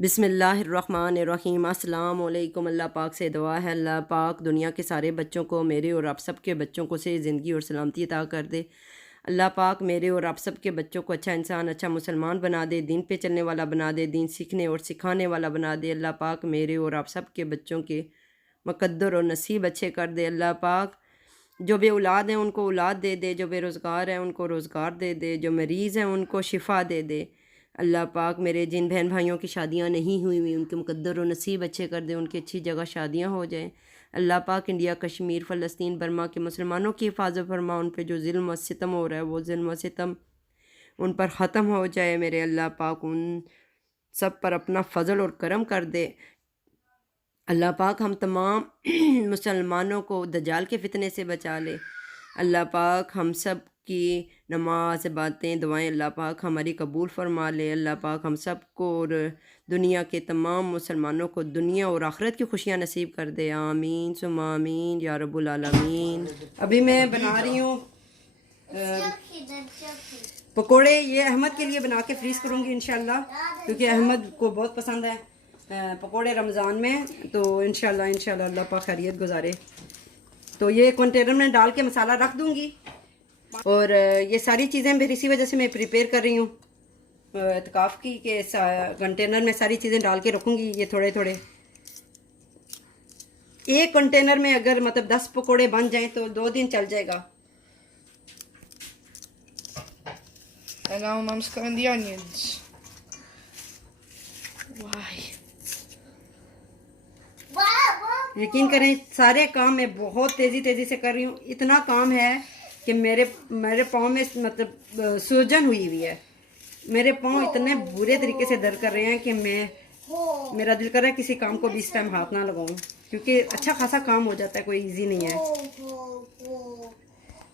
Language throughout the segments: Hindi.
बिस्मिल्लाहिर्रहमानिर्रहीम। अस्सलाम वालेकुम। अल्लाह पाक से दुआ है अल्लाह पाक दुनिया के सारे बच्चों को, मेरे और आप सब के बच्चों को से ज़िंदगी और सलामती अता कर दे। अल्लाह पाक मेरे और आप सब के बच्चों को अच्छा इंसान, अच्छा मुसलमान बना दे, दीन पे चलने वाला बना दे, दीन सीखने और सिखाने वाला बना दे। अल्लाह पाक मेरे और आप सब के बच्चों के मुक़द्दर और नसीब अच्छे कर दे। अल्लाह पाक जो बे औलाद हैं उनको औलाद दे दे, जो बेरोज़गार हैं उनको रोज़गार दे दे, जो मरीज़ हैं उनको शिफ़ा दे दे। अल्लाह पाक मेरे जिन बहन भाइयों की शादियां नहीं हुई हुई उनके मुक़द्दर और नसीब अच्छे कर दे, उनकी अच्छी जगह शादियां हो जाएं। अल्लाह पाक इंडिया, कश्मीर, फ़लस्तीन, बर्मा के मुसलमानों की हिफाजत फरमा। उन पे जो ज़ुल्म व सितम हो रहा है वो ज़ुल्म व सितम उन पर ख़त्म हो जाए। मेरे अल्लाह पाक उन सब पर अपना फ़ज़ल और करम कर दे। अल्लाह पाक हम तमाम मुसलमानों को दज्जाल के फितने से बचा ले। अल्लाह पाक हम सब की नमाज, बातें, दुआएं अल्लाह पाक हमारी कबूल फरमा ले। अल्लाह पाक हम सब को और दुनिया के तमाम मुसलमानों को दुनिया और आखिरत की खुशियाँ नसीब कर दे। आमीन सुम्मा आमीन या रब्बुल आलमीन। अभी मैं बना रही हूँ पकोड़े। ये अहमद के लिए बना के फ्रीज़ करूँगी इंशाल्लाह, क्योंकि अहमद को बहुत पसंद है पकोड़े रमज़ान में। तो इंशाल्लाह इंशाल्लाह अल्लाह पाक खैरियत गुजारे। तो ये कंटेनर में डाल के मसाला रख दूँगी, और ये सारी चीज़ें फिर इसी वजह से मैं प्रिपेयर कर रही हूँ इत्काफ़ की, कि कंटेनर में सारी चीज़ें डाल के रखूँगी। ये थोड़े थोड़े एक कंटेनर में अगर मतलब 10 पकोड़े बन जाएं तो 2 दिन चल जाएगा। And now Mum's cutting the onions. Why? यकीन करें सारे काम मैं बहुत तेज़ी से कर रही हूँ। इतना काम है कि मेरे पाँव में मतलब सूजन हुई हुई है। मेरे पाँव इतने बुरे तरीके से दर्द कर रहे हैं कि मेरा दिल कर रहा है किसी काम को भी इस टाइम हाथ ना लगाऊं, क्योंकि अच्छा खासा काम हो जाता है, कोई इजी नहीं है।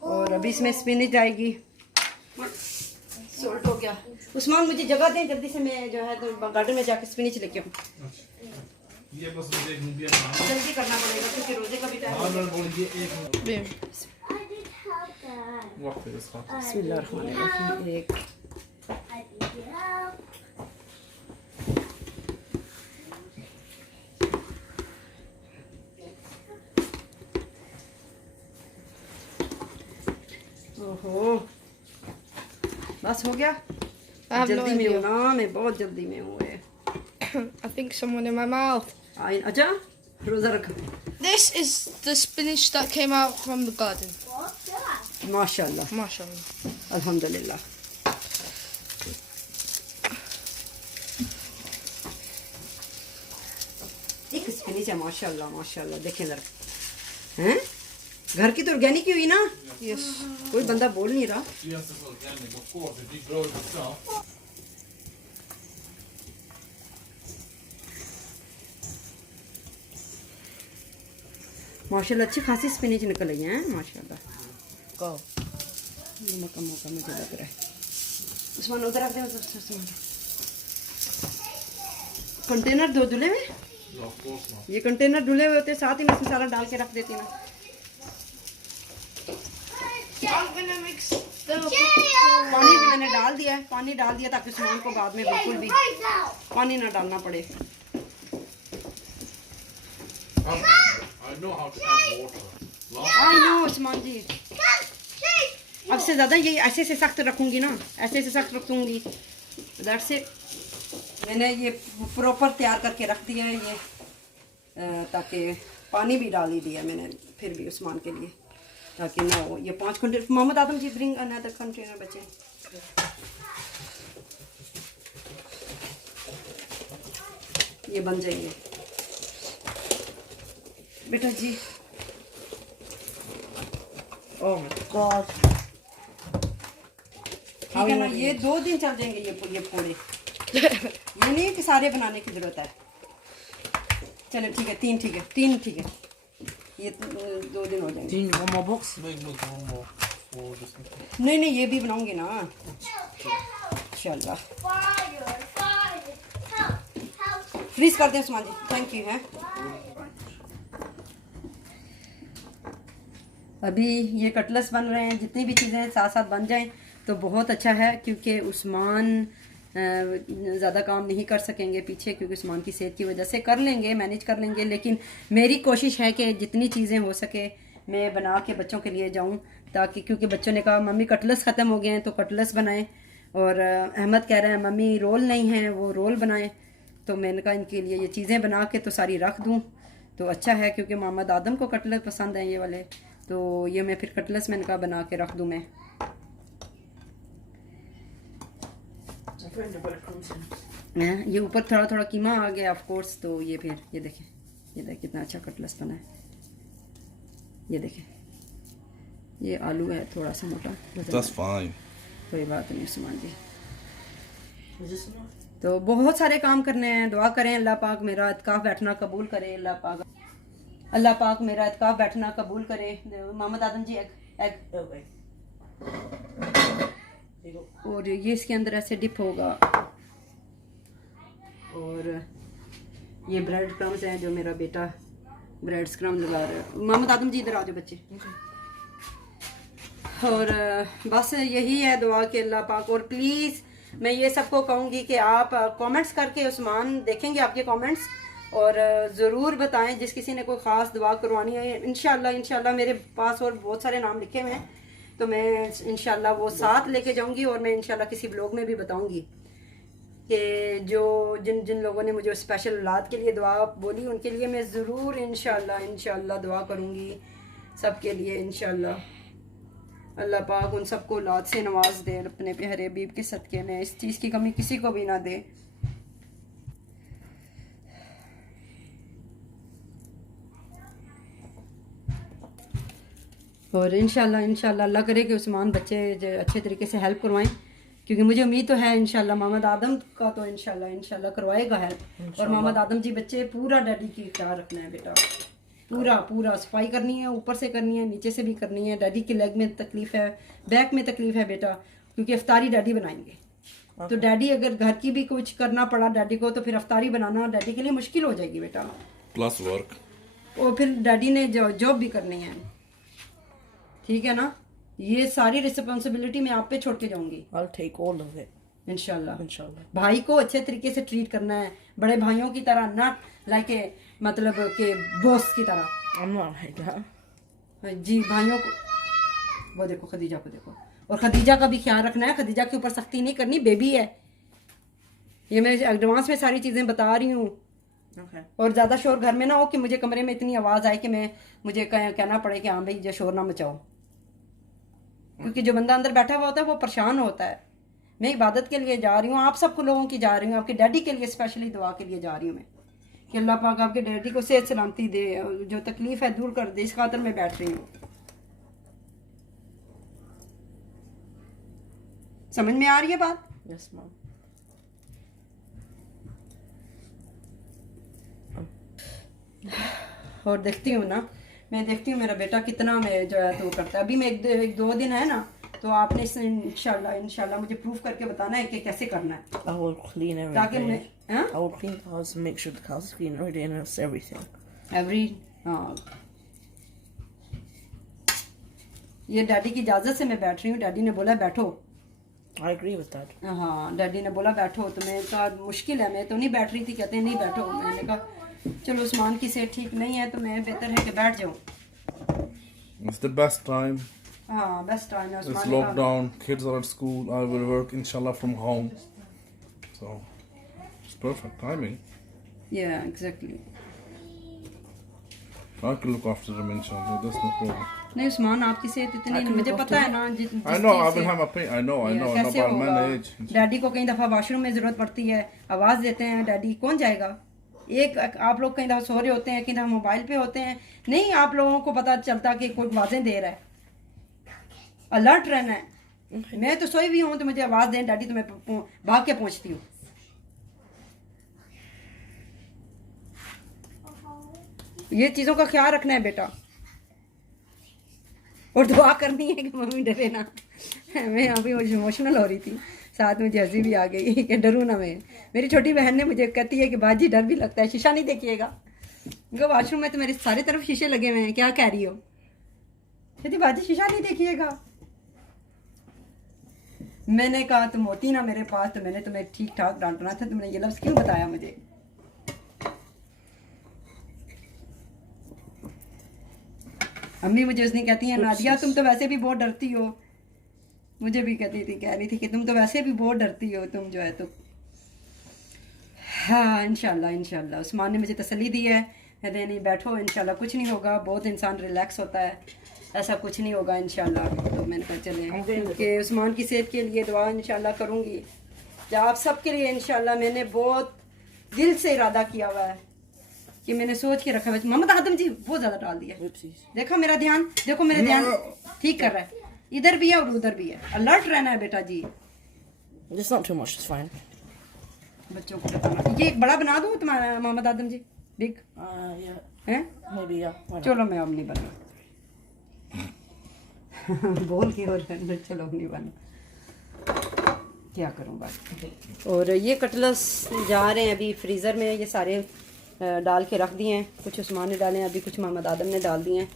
और अभी इसमें स्पिनच आएगी। सोल्ट हो गया। उस्मान मुझे जगह दें जल्दी से, मैं जो है तो गार्डन में जाकर स्पिनच लेके आऊँ। ये बस जल्दी करना पड़ेगा क्योंकि रोजे का भी टाइम है। बिस्मिल्लाहिर्रहमानिर्रहीम। एक ओहो बस हो गया। जल्दी में हूँ ना, मैं बहुत जल्दी में हूँ। I think someone in my mouth. अच्छा रोजा रखा। This is the spinach that came out from the garden. माशाल्लाह MashaAllah. अल्हम्दुलिल्लाह। एक स्पिनच है माशाल्लाह माशाल्लाह। देखें जरा, हैं घर की तो ऑर्गेनिक ही हुई ना। Yes. कोई बंदा बोल नहीं रहा। माशाल्लाह अच्छी खासी स्पिनच निकल आई है माशाल्लाह। Go. मौका मुझे लग रहा है। उस्मान उधर रख दे। कंटेनर दो धुले हुए, ये कंटेनर धुले हुए होते, साथ ही में मसाला डाल के रख देती ना। I'm gonna mix the पानी भी मैंने डाल दिया है, पानी डाल दिया ताकि उस्मान को बाद में बिल्कुल भी पानी ना डालना पड़े। आई नो उस्मान जी, अब से ज़्यादा ये ऐसे से सख्त रखूँगी ना, ऐसे से सख्त रखूँगी। दैट से मैंने ये प्रॉपर तैयार करके रख दिया है ये, ताकि पानी भी डाल ही दिया मैंने फिर भी उस्मान के लिए, ताकि ना हो ये 5 कंटेनर। मोहम्मद आदम जी ब्रिंग अनदर कंटेनर बचे। ये बन जाएंगे बेटा जी। ओह गॉड, ठीक है ना, ये 2 दिन चल जाएंगे ये पूरे। ये नहीं कि सारे बनाने की जरूरत है। चलो ठीक है, 3 ठीक है, 3 ठीक है, ये 2 दिन हो जाएंगे। 3 one more box? नहीं ये भी बनाऊंगी ना इंशाल्लाह। फ्रीज कर दें उस्मान जी, थैंक यू है। अभी ये कटलेट्स बन रहे हैं, जितनी भी चीज़ें साथ साथ बन जाएं तो बहुत अच्छा है, क्योंकि उस्मान ज़्यादा काम नहीं कर सकेंगे पीछे, क्योंकि उस्मान की सेहत की वजह से कर लेंगे, मैनेज कर लेंगे, लेकिन मेरी कोशिश है कि जितनी चीज़ें हो सके मैं बना के बच्चों के लिए जाऊं, ताकि क्योंकि बच्चों ने कहा मम्मी कटलस ख़त्म हो गए हैं तो कटलस बनाएं, और अहमद कह रहे हैं मम्मी रोल नहीं है वो रोल बनाएं। तो मैंने कहा इनके लिए ये चीज़ें बना के तो सारी रख दूं तो अच्छा है, क्योंकि मोहम्मद आदम को कटलस पसंद है ये वाले, तो ये मैं फिर कटलस मैंने कहा बना के रख दूं मैं। ये ऊपर थोड़ा थोड़ा कीमा आ गया ऑफ कोर्स, तो ये फिर ये देखें कितना अच्छा कटलस बना है। ये देखें ये आलू है थोड़ा सा मोटा, That's fine. कोई बात नहीं उस्मान जी। तो बहुत सारे काम करने हैं, दुआ करें अल्लाह पाक मेरा इत्काफ बैठना कबूल करे, अल्लाह पाक मेरा इत्काफ बैठना कबूल करे। मोहम्मद आदम जी एग और ये इसके अंदर ऐसे डिप होगा, और ये ब्रेड क्रम्स हैं जो मेरा बेटा ब्रेड क्रम्स लगा रहा है। मोहम्मद आदम जी इधर आ जाओ बच्चे। और बस यही है दुआ के अल्लाह पाक, और प्लीज़ मैं ये सबको कहूँगी कि आप कमेंट्स करके उस्मान देखेंगे आपके कमेंट्स, और ज़रूर बताएं जिस किसी ने कोई ख़ास दुआ करवानी है। इंशाल्लाह मेरे पास और बहुत सारे नाम लिखे हुए हैं, तो मैं इंशाल्लाह वो साथ लेके जाऊंगी, और मैं इंशाल्लाह किसी ब्लॉग में भी बताऊंगी कि जो जिन लोगों ने मुझे स्पेशल औलाद के लिए दुआ बोली उनके लिए मैं ज़रूर इंशाल्लाह दुआ करूंगी सबके लिए इंशाल्लाह। अल्लाह पाक उन सबको औलाद से नवाज दे अपने प्यारे हबीब के सदक़े में, इस चीज़ की कमी किसी को भी ना दे। और इंशाल्लाह अल्लाह करे कि उस्मान बच्चे अच्छे तरीके से हेल्प करवाएं, क्योंकि मुझे उम्मीद तो है इंशाल्लाह मोहम्मद आदम का तो इंशाल्लाह करवाएगा हेल्प। और मोहम्मद आदम जी बच्चे पूरा डैडी की ख्याल रखना है बेटा, पूरा सफाई करनी है, ऊपर से करनी है नीचे से भी करनी है। डैडी की लेग में तकलीफ़ है, बैक में तकलीफ़ है बेटा, क्योंकि अफ्तारी डैडी बनाएंगे। तो डैडी अगर घर की भी कुछ करना पड़ा डैडी को, तो फिर अफ्तारी बनाना डैडी के लिए मुश्किल हो जाएगी बेटा, Plus work. और फिर डैडी ने जॉब भी करनी है, ठीक है ना। ये सारी रिस्पॉन्सिबिलिटी मैं आप पे छोड़ के जाऊंगी। I'll take all of it. इंशाल्लाह भाई को अच्छे तरीके से ट्रीट करना है, बड़े भाइयों की तरह, ना लाइक मतलब के बॉस की तरह। I'm not like that. जी भाइयों को वो देखो, खदीजा को देखो, और खदीजा का भी ख्याल रखना है। खदीजा के ऊपर सख्ती नहीं करनी, बेबी है। ये मैं एडवांस में सारी चीज़ें बता रही हूँ। Okay. और ज़्यादा शोर घर में ना हो कि मुझे कमरे में इतनी आवाज़ आए कि मुझे कहना पड़े कि हाँ भाई जो शोर ना मचाओ, क्योंकि जो बंदा अंदर बैठा हुआ होता है वो परेशान होता है। मैं इबादत के लिए जा रही हूँ, आप सब लोगों की जा रही हूँ, आपके डैडी के लिए स्पेशली दुआ के लिए जा रही हूँ मैं, कि अल्लाह पाक आपके डैडी को सेहत सलामती दे, जो तकलीफ है दूर कर दे, इस खातर मैं बैठ रही हूँ। समझ में आ रही है बात? Yes, mom. और देखती हूँ ना, मैं देखती हूँ मेरा बेटा कितना मैं जो है तो करता है। अभी मैं एक दो दिन है ना, तो आपने इंशाल्लाह मुझे प्रूफ करके बताना है कि कैसे करना है, I will clean ताकि everything. मैं I will clean the house and make sure the house is clean, readiness, everything. हाँ ये डैडी की इजाज़त से मैं बैठ रही हूँ। डैडी ने बोला बैठो। I agree with that. हाँ डैडी ने बोला बैठो, तो मैं कहा मुश्किल है, मैं तो नहीं बैठ रही थी, कहते हैं नहीं बैठो। मैंने कहा चलो उस्मान की सेहत ठीक नहीं है तो मैं बेहतर है कि बैठ जाऊँ। It's the best time. हाँ बेस्ट टाइम है It's उस्मान ने कहा। lockdown. Kids are at school. I will work inshallah from home. So it's perfect timing. Yeah, exactly. I can look after them inshallah. That's no problem. नहीं उस्मान आपकी सेहत इतनी नहीं, मुझे पता है ना जिस I know. I cheese will से- have a pain. I know. No, कैसे but होगा? manage. डैडी को कई दफ़ा वॉशरूम में ज़रूरत पड़ती है, आवाज़ देते हैं डैडी, कौन जाएगा? एक आप लोग कई दफ़ा सो रहे होते हैं, कई दफ़ा मोबाइल पे होते हैं, नहीं आप लोगों को पता चलता कि कोई आवाज़ें दे रहा है। अलर्ट रहना है। मैं तो सोई भी हूँ तो मुझे आवाज़ दें डैडी, तो मैं भाग के पहुँचती हूँ। ये चीज़ों का ख्याल रखना है बेटा, और दुआ करनी है कि मम्मी डरे ना। मैं अभी इमोशनल हो रही थी, साथ मुझे हंसी भी आ गई कि डरूँ ना मैं। मेरी छोटी बहन ने मुझे कहती है कि बाजी डर भी लगता है, शीशा नहीं देखिएगा। उनका वॉशरूम में तो मेरे सारे तरफ शीशे लगे हुए हैं, क्या कह रही हो? कहती बाजी शीशा नहीं देखिएगा। मैंने कहा तुम होती ना मेरे पास तो मैंने तुम्हें ठीक ठाक डांटना था, तुमने ये लफ्ज़ क्यों बताया मुझे? अम्मी मुझे उसने कहती है नादिया तुम तो वैसे भी बहुत डरती हो, मुझे भी कहती थी, कह रही थी कि तुम तो वैसे भी बहुत डरती हो, तुम जो है तो हाँ इंशाल्लाह इंशाल्लाह। उस्मान ने मुझे तसल्ली दी है, कहते नहीं बैठो इंशाल्लाह कुछ नहीं होगा, बहुत इंसान रिलैक्स होता है, ऐसा कुछ नहीं होगा इंशाल्लाह। तो मैंने कहा चले कि उस्मान की सेहत के लिए दुआ इंशाल्लाह करूँगी, या आप सबके लिए इंशाल्लाह। मैंने बहुत दिल से इरादा किया हुआ है कि मैंने सोच के रखा है। मोहम्मद आदम जी बहुत ज़्यादा डाल दिया, देखो मेरा ध्यान, देखो मेरा ध्यान ठीक कर रहा है, इधर भी है और उधर भी है, अलर्ट रहना है बेटा जी। Just not too much, it's fine. बच्चों को बताना। ये एक बड़ा बना दूँ तुम्हारा मोहम्मद आदम जी, बिग Yeah, हैं? maybe, yeah. Why not? चलो मैं अब नहीं बना बोल के और चलो अब नहीं बना, क्या करूँ बात। और ये कटलस जा रहे हैं अभी फ्रीज़र में, ये सारे डाल के रख दिए हैं, कुछ उस्मान ने डाले हैं अभी, कुछ मोहम्मद आदम ने डाल दिए हैं।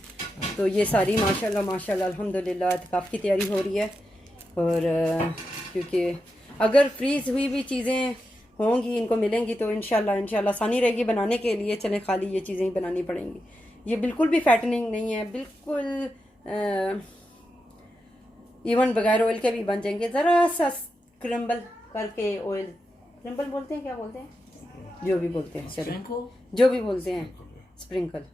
तो ये सारी माशाल्लाह माशाल्लाह अल्हम्दुलिल्लाह इत्काफ़ की तैयारी हो रही है। और क्योंकि अगर फ्रीज़ हुई भी चीज़ें होंगी इनको मिलेंगी तो इंशाल्लाह इंशाल्लाह आसानी रहेगी बनाने के लिए। चले खाली ये चीज़ें ही बनानी पड़ेंगी। ये बिल्कुल भी फैटनिंग नहीं है, बिल्कुल इवन बगैर ऑयल के भी बन जाएंगे। ज़रा सा क्रम्बल करके, ऑयल क्रम्बल बोलते हैं, क्या बोलते हैं, जो भी बोलते हैं, चलो जो भी बोलते हैं, स्प्रिंकल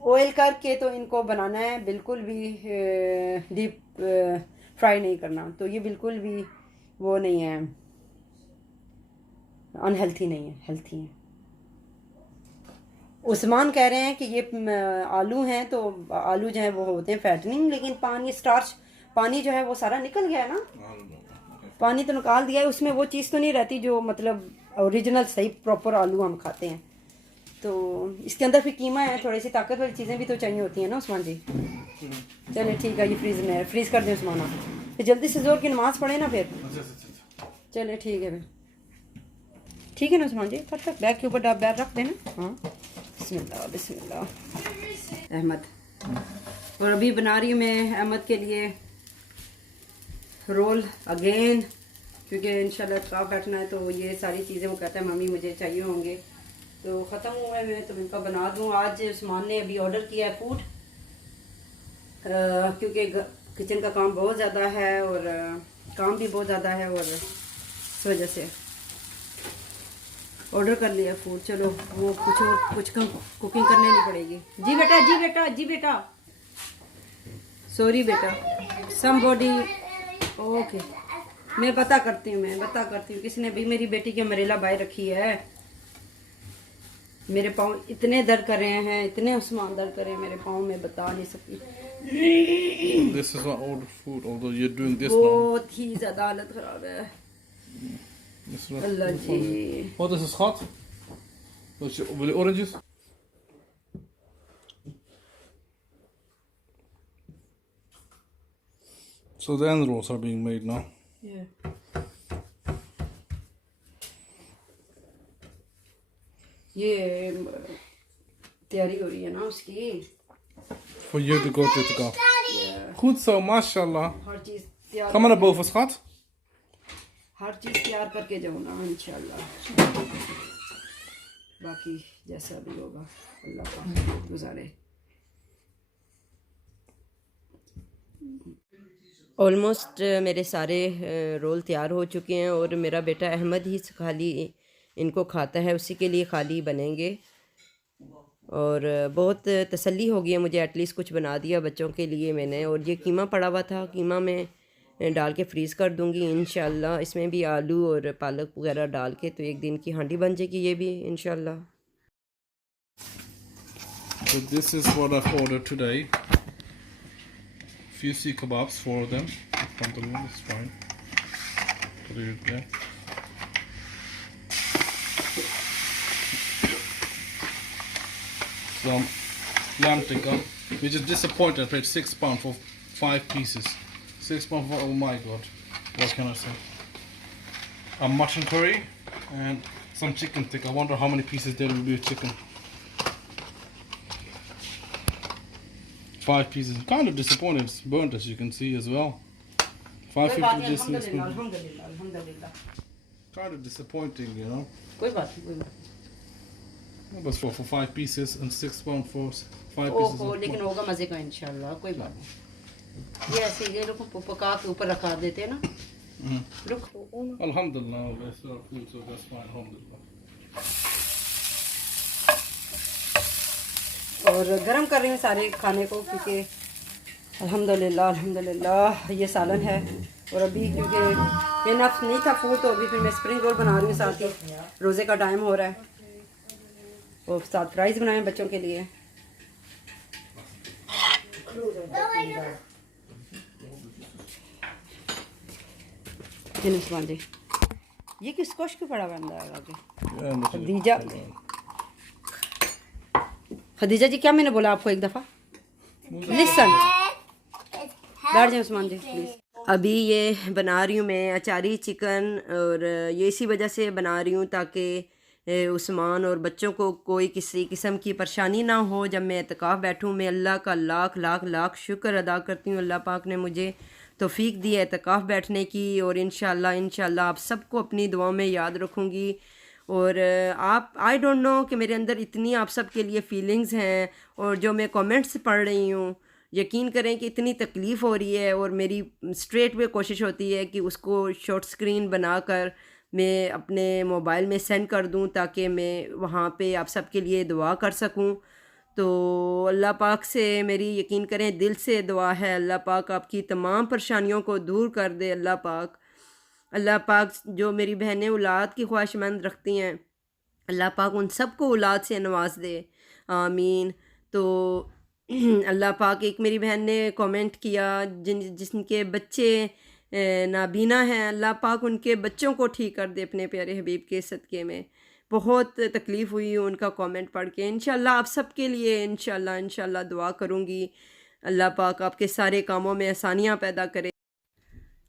ऑयल करके तो इनको बनाना है, बिल्कुल भी डीप फ्राई नहीं करना। तो ये बिल्कुल भी वो नहीं है, अनहेल्थी नहीं है, हेल्थी है। उस्मान कह रहे हैं कि ये आलू हैं तो आलू जो है वो होते हैं फैटनिंग, लेकिन पानी स्टार्च पानी जो है वो सारा निकल गया है ना, पानी तो निकाल दिया है, उसमें वो चीज़ तो नहीं रहती जो मतलब ओरिजिनल सही प्रॉपर आलू हम खाते हैं। तो इसके अंदर फिर कीमा है, थोड़ी सी ताकत वाली चीज़ें भी तो चाहिए होती हैं ना उस्मान जी। चलिए ठीक है, ये फ्रीज में फ्रीज कर दें उस्मान आप, फिर जल्दी से जोर की नमाज़ पढ़े ना फिर। चलिए ठीक है फिर, ठीक है ना उस्मान जी, तब तक बैग के ऊपर आप बैग रख देना। हाँ बिस्मिल्लाह बिस्मिल्लाह। अहमद, और अभी बना रही हूँ मैं अहमद के लिए रोल अगेन, क्योंकि इंशाल्लाह इत्काफ़ बैठना है तो ये सारी चीज़ें वो कहता है मम्मी मुझे चाहिए होंगे, तो ख़त्म हुए मैं तो इनका बना दूँ। आज उस्मान ने अभी ऑर्डर किया है फूड, क्योंकि किचन का काम बहुत ज़्यादा है और काम भी बहुत ज़्यादा है, और इस वजह से ऑर्डर कर लिया फूड। चलो वो कुछ कुकिंग करने नहीं पड़ेगी। जी बेटा जी बेटा जी बेटा, सॉरी बेटा, समबॉडी ओके, मैं बता करती हूँ किसने भी मेरी बेटी की अमरेला बाय रखी है। मेरे पाँव इतने दर्द कर रहे हैं, इतने उस्मान दर्द कर रहे हैं मेरे पाँव में, बता नहीं सकती। This is not all the food, although you're doing this now. बहुत ही ज़्यादा हालत ख़राब है। This is Allah ji. Oh, this is hot. With the oranges. So the end rolls are being made now. Yeah. ये तैयारी हो रही है ना उसकी, For you to go to the car. Goed zo, mashallah. हर चीज़ तैयार, Ga maar naar boven, schat. हर चीज़ तैयार करके जाओ ना इंशाल्लाह। बाकी जैसा भी होगा अल्लाह पाक गुजारे। ऑलमोस्ट मेरे सारे रोल तैयार हो चुके हैं और मेरा बेटा अहमद ही खाली इनको खाता है, उसी के लिए खाली बनेंगे। और बहुत तसल्ली हो गई है मुझे, एटलीस्ट कुछ बना दिया बच्चों के लिए मैंने। और ये कीमा पड़ा हुआ था, कीमा में डाल के फ्रीज़ कर दूंगी इंशाल्लाह। इसमें भी आलू और पालक वगैरह डाल के तो एक दिन की हांडी बन जाएगी ये भी इंशाल्लाह। So this is what I've ordered today. Few sea kebabs, 4 of them. From the room, it's fine. Put it there. Some lamb tikka, which is disappointed. I paid £6 for 5 pieces. £6 for, oh my god, what can I say? A mutton curry and some chicken tikka. I wonder how many pieces there will be of chicken. 5 pieces. Kind of disappointed. It's burnt as you can see as well. कोई बात 550 नहीं, this is अल्हम्दुलिल्लाह अल्हम्दुलिल्लाह अल्हम्दुलिल्लाह। kind of disappointing, you know. कोई बात नहीं, कोई बात नहीं। It was for 5 pieces and £6 for 5 pieces. ओहो, लेकिन होगा मज़े का इंशाल्लाह, कोई बात नहीं। ये ऐसे ये लोग पका के ऊपर रखा देते हैं ना। रुक Alhamdulillah, that's our food, so that's fine. Alhamdulillah. और गरम कर रही हूँ सारे खाने को, क्योंकि अल्हम्दुलिल्लाह अल्हम्दुलिल्लाह ये सालन है। और अभी क्योंकि इनफ नहीं था फूड, तो अभी फिर मैं स्प्रिंग रोल बना रही हूँ, साथ ही रोज़े का टाइम हो रहा है। और साथ फ्राइज़ बनाए बच्चों के लिए। जी ये किस कोश क्यों पड़ा बंदा है आगे? खदीजा, खदीजा जी क्या मैंने बोला आपको एक दफ़ा? लिसन, बैठ जाए उस्मान जी प्लीज़। अभी ये बना रही हूँ मैं अचारी चिकन, और ये इसी वजह से बना रही हूँ ताकि उस्मान और बच्चों को कोई किसी किस्म की परेशानी ना हो जब मैं एतकाफ़ बैठूँ। मैं अल्लाह का लाख लाख लाख शुक्र अदा करती हूँ, अल्लाह पाक ने मुझे तौफीक दी है एतकाफ़ बैठने की। और इंशाल्लाह आप सबको अपनी दुआओं में याद रखूँगी। और आप आई डोंट नो कि मेरे अंदर इतनी आप सब के लिए फ़ीलिंग्स हैं, और जो मैं कमेंट्स पढ़ रही हूँ, यकीन करें कि इतनी तकलीफ़ हो रही है। और मेरी स्ट्रेट वे कोशिश होती है कि उसको शॉर्ट स्क्रीन बनाकर मैं अपने मोबाइल में सेंड कर दूं, ताकि मैं वहाँ पे आप सब के लिए दुआ कर सकूं। तो अल्लाह पाक से मेरी यकीन करें दिल से दुआ है, अल्लाह पाक आपकी तमाम परेशानियों को दूर कर दे। अल्लाह पाक जो मेरी बहनें औलाद की ख्वाहिशमंद रखती हैं, अल्लाह पाक उन सबको औलाद से नवाज दे, आमीन। तो अल्लाह पाक, एक मेरी बहन ने कमेंट किया जिनके बच्चे नाबीना हैं, अल्लाह पाक उनके बच्चों को ठीक कर दे अपने प्यारे हबीब के सदक़े में। बहुत तकलीफ़ हुई उनका कमेंट पढ़ के। इंशाल्लाह आप सब के लिए इंशाल्लाह दुआ करूँगी। अल्लाह पाक आपके सारे कामों में आसानियाँ पैदा करे,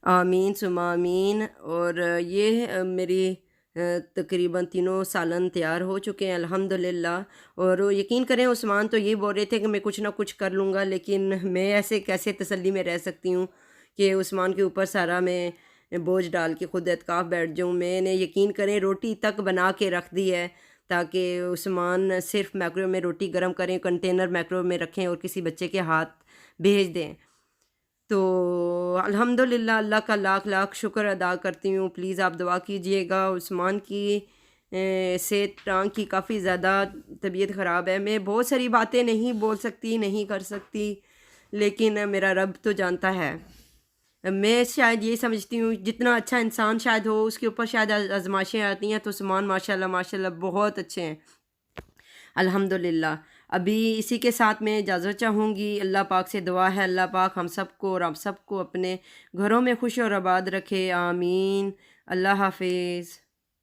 आमीन सुमा आमीन। और ये मेरी तकरीबन 3 सालन तैयार हो चुके हैं अल्हम्दुलिल्लाह। और यकीन करें उस्मान तो ये बोल रहे थे कि मैं कुछ ना कुछ कर लूँगा, लेकिन मैं ऐसे कैसे तसल्ली में रह सकती हूँ कि उस्मान के ऊपर सारा मैं बोझ डाल के ख़ुद एतकाफ़ बैठ जाऊँ। मैंने यकीन करें रोटी तक बना के रख दी है, ताकि उस्मान सिर्फ माइक्रोवेव में रोटी गर्म करें, कंटेनर माइक्रोवेव में रखें और किसी बच्चे के हाथ भेज दें। तो अल्हम्दुलिल्लाह अल्लाह का लाख लाख शुक्र अदा करती हूँ। प्लीज़ आप दुआ कीजिएगा। उस्मान की सेहत टांग की काफ़ी ज़्यादा तबीयत ख़राब है। मैं बहुत सारी बातें नहीं बोल सकती, नहीं कर सकती, लेकिन मेरा रब तो जानता है। मैं शायद ये समझती हूँ जितना अच्छा इंसान शायद हो, उसके ऊपर शायद आजमाइशें आती हैं। तो उस्मान माशाल्लाह माशाल्लाह बहुत अच्छे हैं अल्हम्दुलिल्लाह। अभी इसी के साथ मैं इजाज़त चाहूँगी। अल्लाह पाक से दुआ है अल्लाह पाक हम सबको और आप सबको अपने घरों में खुश और आबाद रखे, आमीन। अल्लाह हाफिज़।